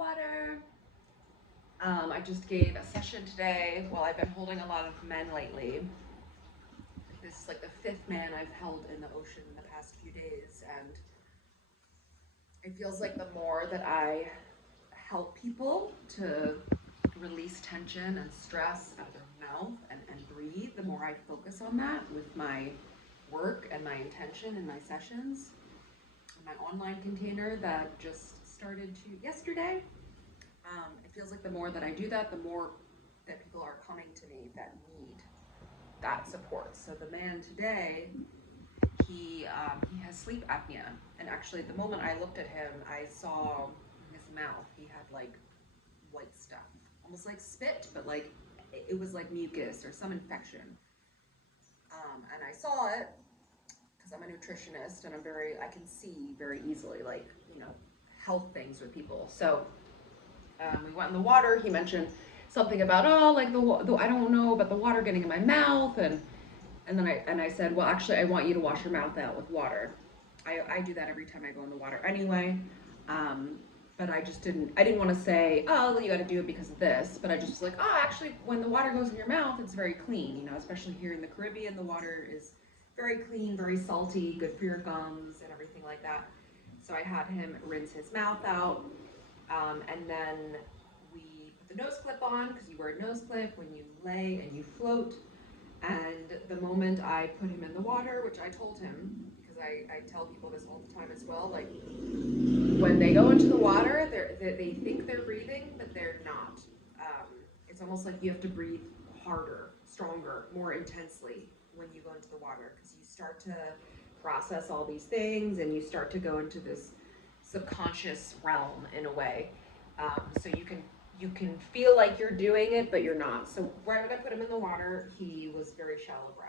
water. I just gave a session today. Well, I've been holding a lot of men lately. This is like the fifth man I've held in the ocean in the past few days, and it feels like the more that I help people to release tension and stress out of their mouth and breathe, the more I focus on that with my work and my intention in my sessions. My online container that just started yesterday. It feels like the more that I do that, the more that people are coming to me that need that support. So the man today, he has sleep apnea, and actually, the moment I looked at him, I saw in his mouth he had like white stuff, almost like spit, but like it was like mucus or some infection. And I saw it because I'm a nutritionist and I can see very easily, like, health things with people. So we went in the water. He mentioned something about, oh, like I don't know about the water getting in my mouth, and I said, well, actually, I want you to wash your mouth out with water. I do that every time I go in the water anyway. Um, but I didn't want to say, oh, well, you got to do it because of this. But I just was like, oh, actually, when the water goes in your mouth, it's very clean. Especially here in the Caribbean, the water is very clean, very salty, good for your gums and everything like that. So I had him rinse his mouth out, and then we put the nose clip on because you wear a nose clip when you lay and you float. And the moment I put him in the water, which I told him, because I tell people this all the time as well, like when they go into the water, they think they're breathing, but they're not. It's almost like you have to breathe harder, stronger, more intensely when you go into the water, because you start to process all these things and you start to go into this subconscious realm in a way. So you can feel like you're doing it, but you're not. So right when I put him in the water, he was very shallow breath.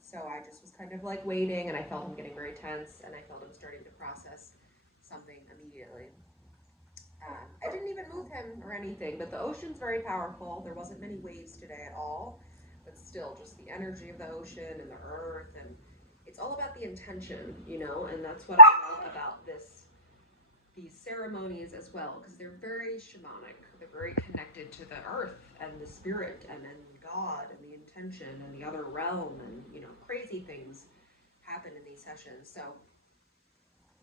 So I just was kind of like waiting, and I felt him getting very tense, and I felt him starting to process something immediately. I didn't even move him or anything, but the ocean's very powerful. There wasn't many waves today at all, but still, just the energy of the ocean and the earth, and it's all about the intention, and that's what I love about these ceremonies as well, because they're very shamanic. They're very connected to the earth and the spirit and God and the intention and the other realm, and crazy things happen in these sessions. So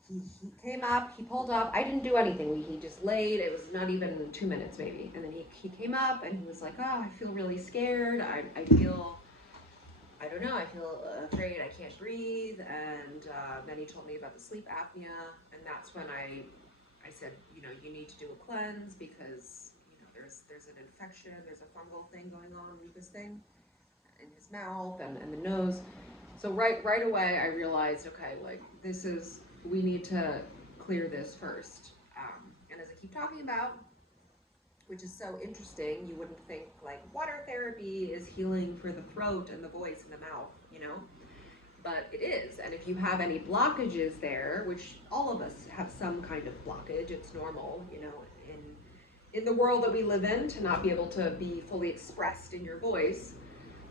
he came up, he pulled up. I didn't do anything. He just laid. It was not even 2 minutes maybe. And then he came up and he was like, oh, I feel really scared. I feel, I don't know, I feel afraid I can't breathe. And then he told me about the sleep apnea. And that's when I said, you need to do a cleanse because, there's an infection, there's a fungal thing going on, mucus thing in his mouth and the nose. So right away, I realized, okay, like we need to clear this first. And as I keep talking about, which is so interesting, you wouldn't think like water therapy is healing for the throat and the voice and the mouth, but it is. And if you have any blockages there, which all of us have some kind of blockage, it's normal, in the world that we live in to not be able to be fully expressed in your voice.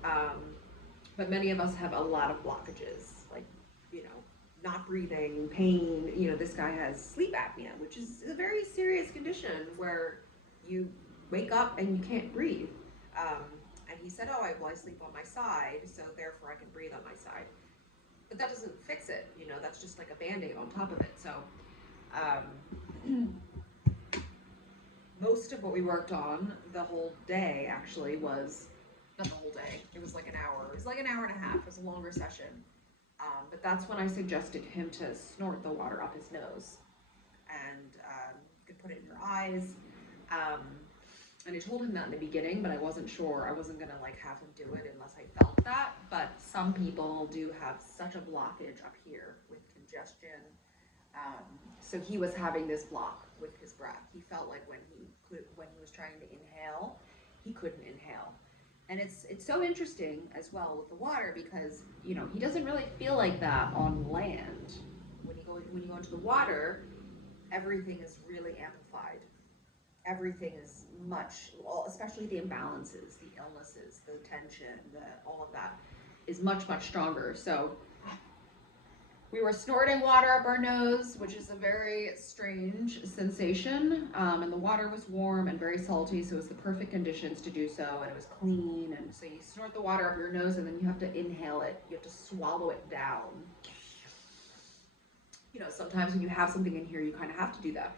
Um, but many of us have a lot of blockages, like, not breathing, pain. This guy has sleep apnea, which is a very serious condition where you wake up and you can't breathe. Um, and he said, oh, I sleep on my side, so therefore I can breathe on my side. But that doesn't fix it, that's just like a Band-Aid on top of it. So most of what we worked on the whole day actually was, not the whole day, it was like an hour. It was like an hour and a half. It was a longer session. But that's when I suggested him to snort the water up his nose. And you could put it in your eyes. And I told him that in the beginning, but I wasn't sure. I wasn't going to like have him do it unless I felt that. But some people do have such a blockage up here with congestion. So he was having this block with his breath. He felt like when he was trying to inhale, he couldn't inhale. And it's so interesting as well with the water because he doesn't really feel like that on land. When you go into the water, everything is really amplified. Everything is especially the imbalances, the illnesses, the tension, all of that is much stronger. So we were snorting water up our nose, which is a very strange sensation. And the water was warm and very salty, so it was the perfect conditions to do so, and it was clean. And so you snort the water up your nose, and then you have to inhale it. You have to swallow it down. You know, sometimes when you have something in here, you kind of have to do that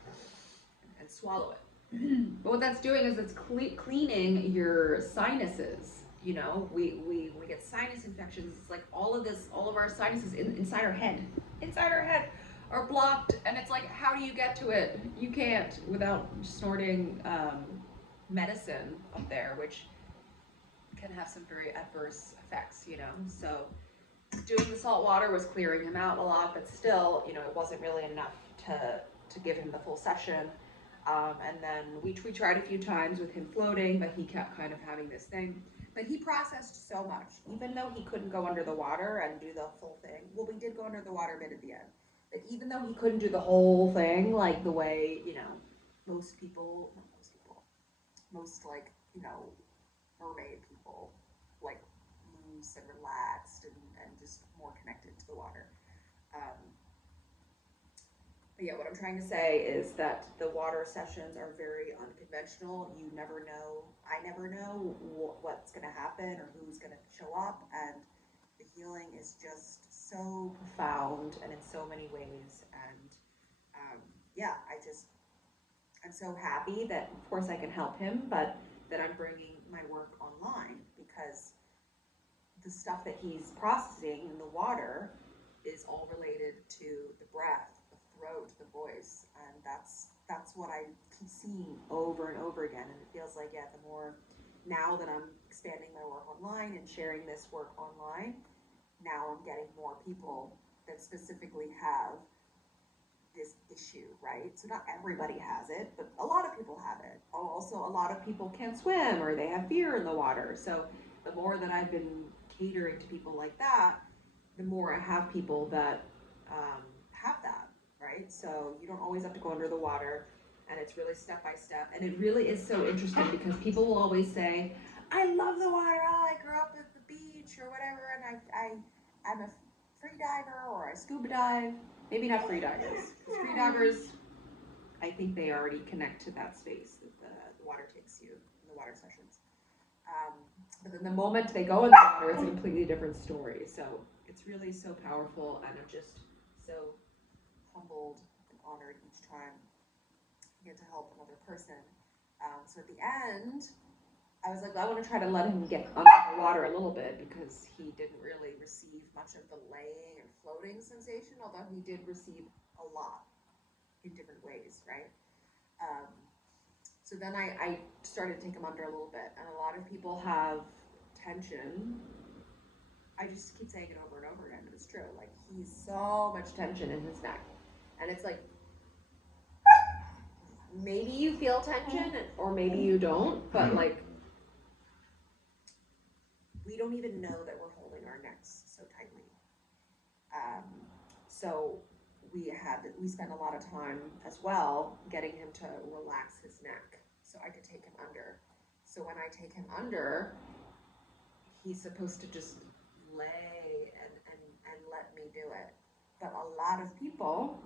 and swallow it. But what that's doing is it's cleaning your sinuses. You know, we get sinus infections. It's like all of our sinuses inside our head are blocked, and it's like, how do you get to it? You can't without snorting medicine up there, which can have some very adverse effects, you know. So doing the salt water was clearing him out a lot, but still, you know, it wasn't really enough to give him the full session. And then we tried a few times with him floating, but he kept kind of having this thing. But he processed so much, even though he couldn't go under the water and do the full thing. Well, we did go under the water a bit at the end. But even though he couldn't do the whole thing, like the way, you know, most like, you know, mermaid people, like loose and relaxed and just more connected to the water. But yeah, what I'm trying to say is that the water sessions are very unconventional. You never know, I never know what's going to happen or who's going to show up, and the healing is just so profound and in so many ways. And yeah, I'm so happy that, of course, I can help him, but that I'm bringing my work online, because the stuff that he's processing in the water is all related to the breath, the throat, the voice, and that's what I keep seeing over and over again. And it feels like, yeah, the more now that I'm expanding my work online and sharing this work online, now I'm getting more people that specifically have this issue, right? So not everybody has it, but a lot of people have it. Also, a lot of people can't swim or they have fear in the water. So the more that I've been catering to people like that, the more I have people that have that, right? So you don't always have to go under the water, and it's really step by step. And it really is so interesting, because people will always say, I love the water, oh, I grew up at the beach or whatever, and I'm a free diver, or I scuba dive. Maybe not free divers. Free divers, I think they already connect to that space that the water takes you in the water sessions. But then the moment they go in the water, it's a completely different story. So it's really so powerful, and I'm just so humbled and honored each time I get to help another person. So at the end, I was like, I want to try to let him get under the water a little bit, because he didn't really receive much of the laying and floating sensation, although he did receive a lot in different ways, right? So then I started to take him under a little bit, and a lot of people have tension. I just keep saying it over and over again, but it's true. Like, he's so much tension in his neck, and it's like, maybe you feel tension, or maybe you don't, but like, we don't even know that we're holding our necks so tightly. So we spent a lot of time as well getting him to relax his neck so I could take him under. So when I take him under, he's supposed to just lay and let me do it. But a lot of people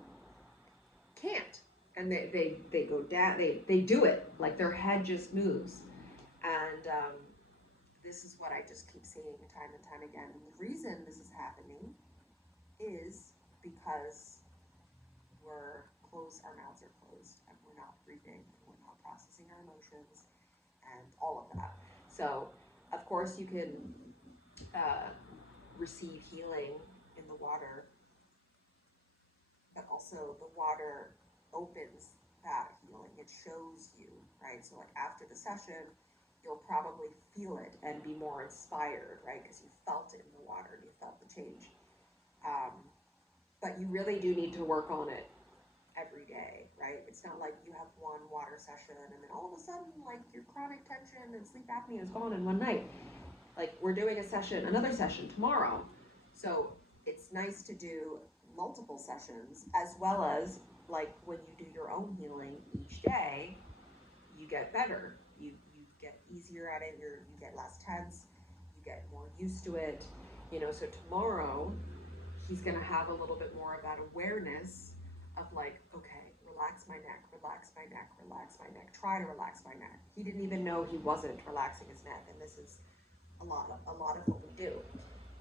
can't. And they go down, they do it, like their head just moves. And this is what I just keep seeing time and time again. And the reason this is happening is because our mouths are closed, and we're not breathing, and we're not processing our emotions, and all of that. So, of course, you can receive healing in the water, but also the water opens that healing. It shows you, right? So, like, after the session, you'll probably feel it and be more inspired, right? Because you felt it in the water, and you felt the change. But you really do need to work on it every day, right? It's not like you have one water session and then all of a sudden, like, your chronic tension and sleep apnea is gone in one night. Like, we're doing another session tomorrow. So it's nice to do multiple sessions, as well as, like, when you do your own healing each day, you get better. You get easier at it, you get less tense, you get more used to it. You know, so tomorrow he's going to have a little bit more of that awareness of like, okay, relax my neck, relax my neck, relax my neck, try to relax my neck. He didn't even know he wasn't relaxing his neck, and this is a lot of what we do.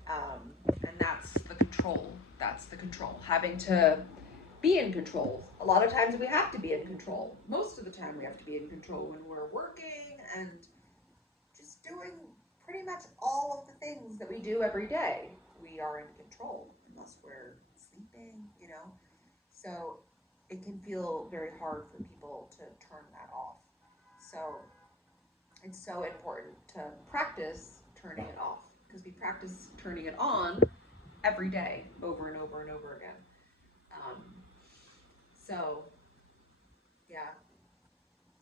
And that's the control. That's the control. Having to be in control. A lot of times we have to be in control. Most of the time we have to be in control when we're working and just doing pretty much all of the things that we do every day. We are in control unless we're sleeping, you know. So it can feel very hard for people to turn that off. So it's so important to practice turning it off, because we practice turning it on every day, over and over and over again. So yeah,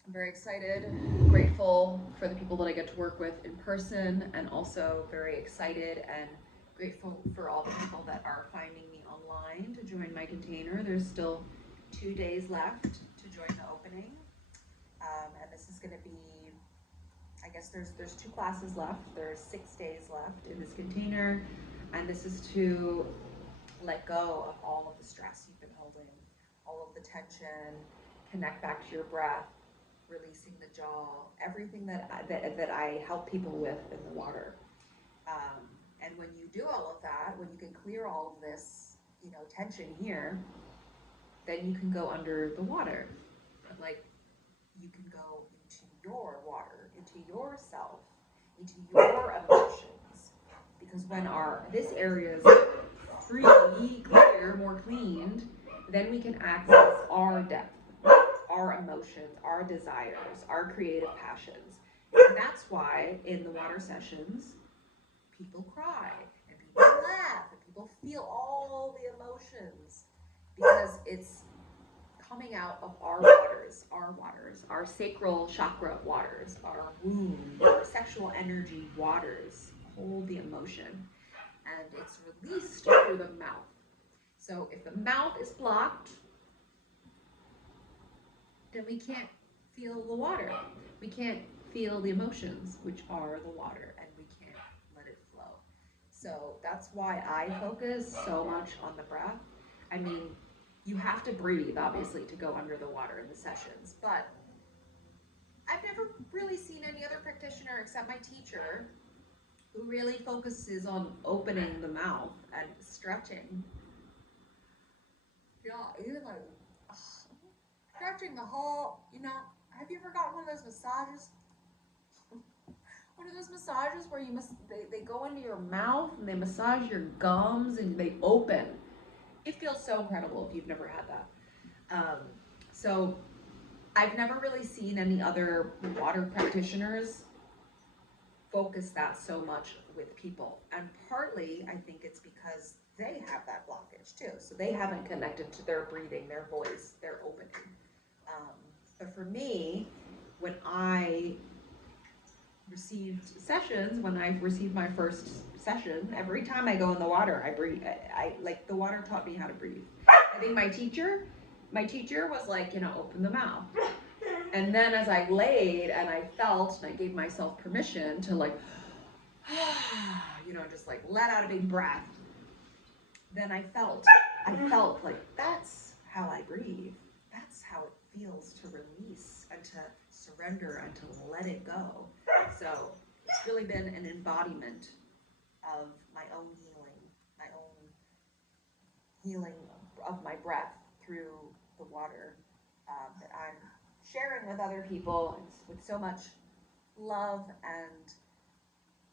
I'm very excited, grateful for the people that I get to work with in person, and also very excited and grateful for all the people that are finding me online to join my container. There's still 2 days left to join the opening, and this is going to be, I guess there's 2 classes left. There's 6 days left in this container, and this is to let go of all of the stress you've been holding, all of the tension, connect back to your breath, releasing the jaw, everything that I help people with in the water. And when you do all of that, when you can clear all of this, you know, tension here, then you can go under the water. Like, you can go into your water, into yourself, into your emotions. Because when this area is free, clear, more cleaned, then we can access our depth, our emotions, our desires, our creative passions. And that's why in the water sessions, people cry and people laugh and people feel all the emotions, because it's coming out of our waters, our sacral chakra waters, our womb, our sexual energy waters hold the emotion, and it's released through the mouth. So if the mouth is blocked, then we can't feel the water. We can't feel the emotions, which are the water, and we can't let it flow. So that's why I focus so much on the breath. I mean, you have to breathe, obviously, to go under the water in the sessions, but I've never really seen any other practitioner except my teacher who really focuses on opening the mouth and stretching. Yeah, even like stretching the whole, you know, have you ever gotten one of those massages? One of those massages where they go into your mouth and they massage your gums and they open. It feels so incredible if you've never had that. So I've never really seen any other water practitioners focus that so much with people. And partly, I think it's because they have that blockage too. So they haven't connected to their breathing, their voice, their opening. But for me, when I received sessions, when I received my first session, every time I go in the water, I breathe. I like, the water taught me how to breathe. I think my teacher was like, you know, open the mouth. And then as I laid and I felt, and I gave myself permission to like, you know, just like let out a big breath, then I felt like, that's how I breathe. That's how it feels to release and to surrender and to let it go. So it's really been an embodiment of my own healing of my breath through the water, that I'm sharing with other people with so much love, and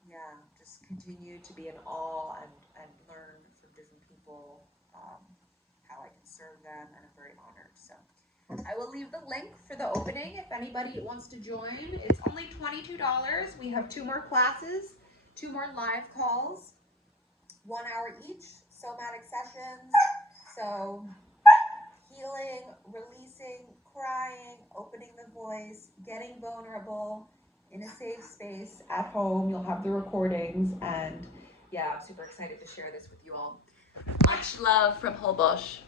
yeah, just continue to be in awe and learn from different people, how I can serve them, and I'm very honored. So I will leave the link for the opening if anybody wants to join. It's only $22. We have 2 more classes, 2 more live calls, 1 hour each, somatic sessions. So healing, releasing, crying, opening the voice, getting vulnerable in a safe space at home. You'll have the recordings, and yeah, I'm super excited to share this with you all. Much love from Holbox.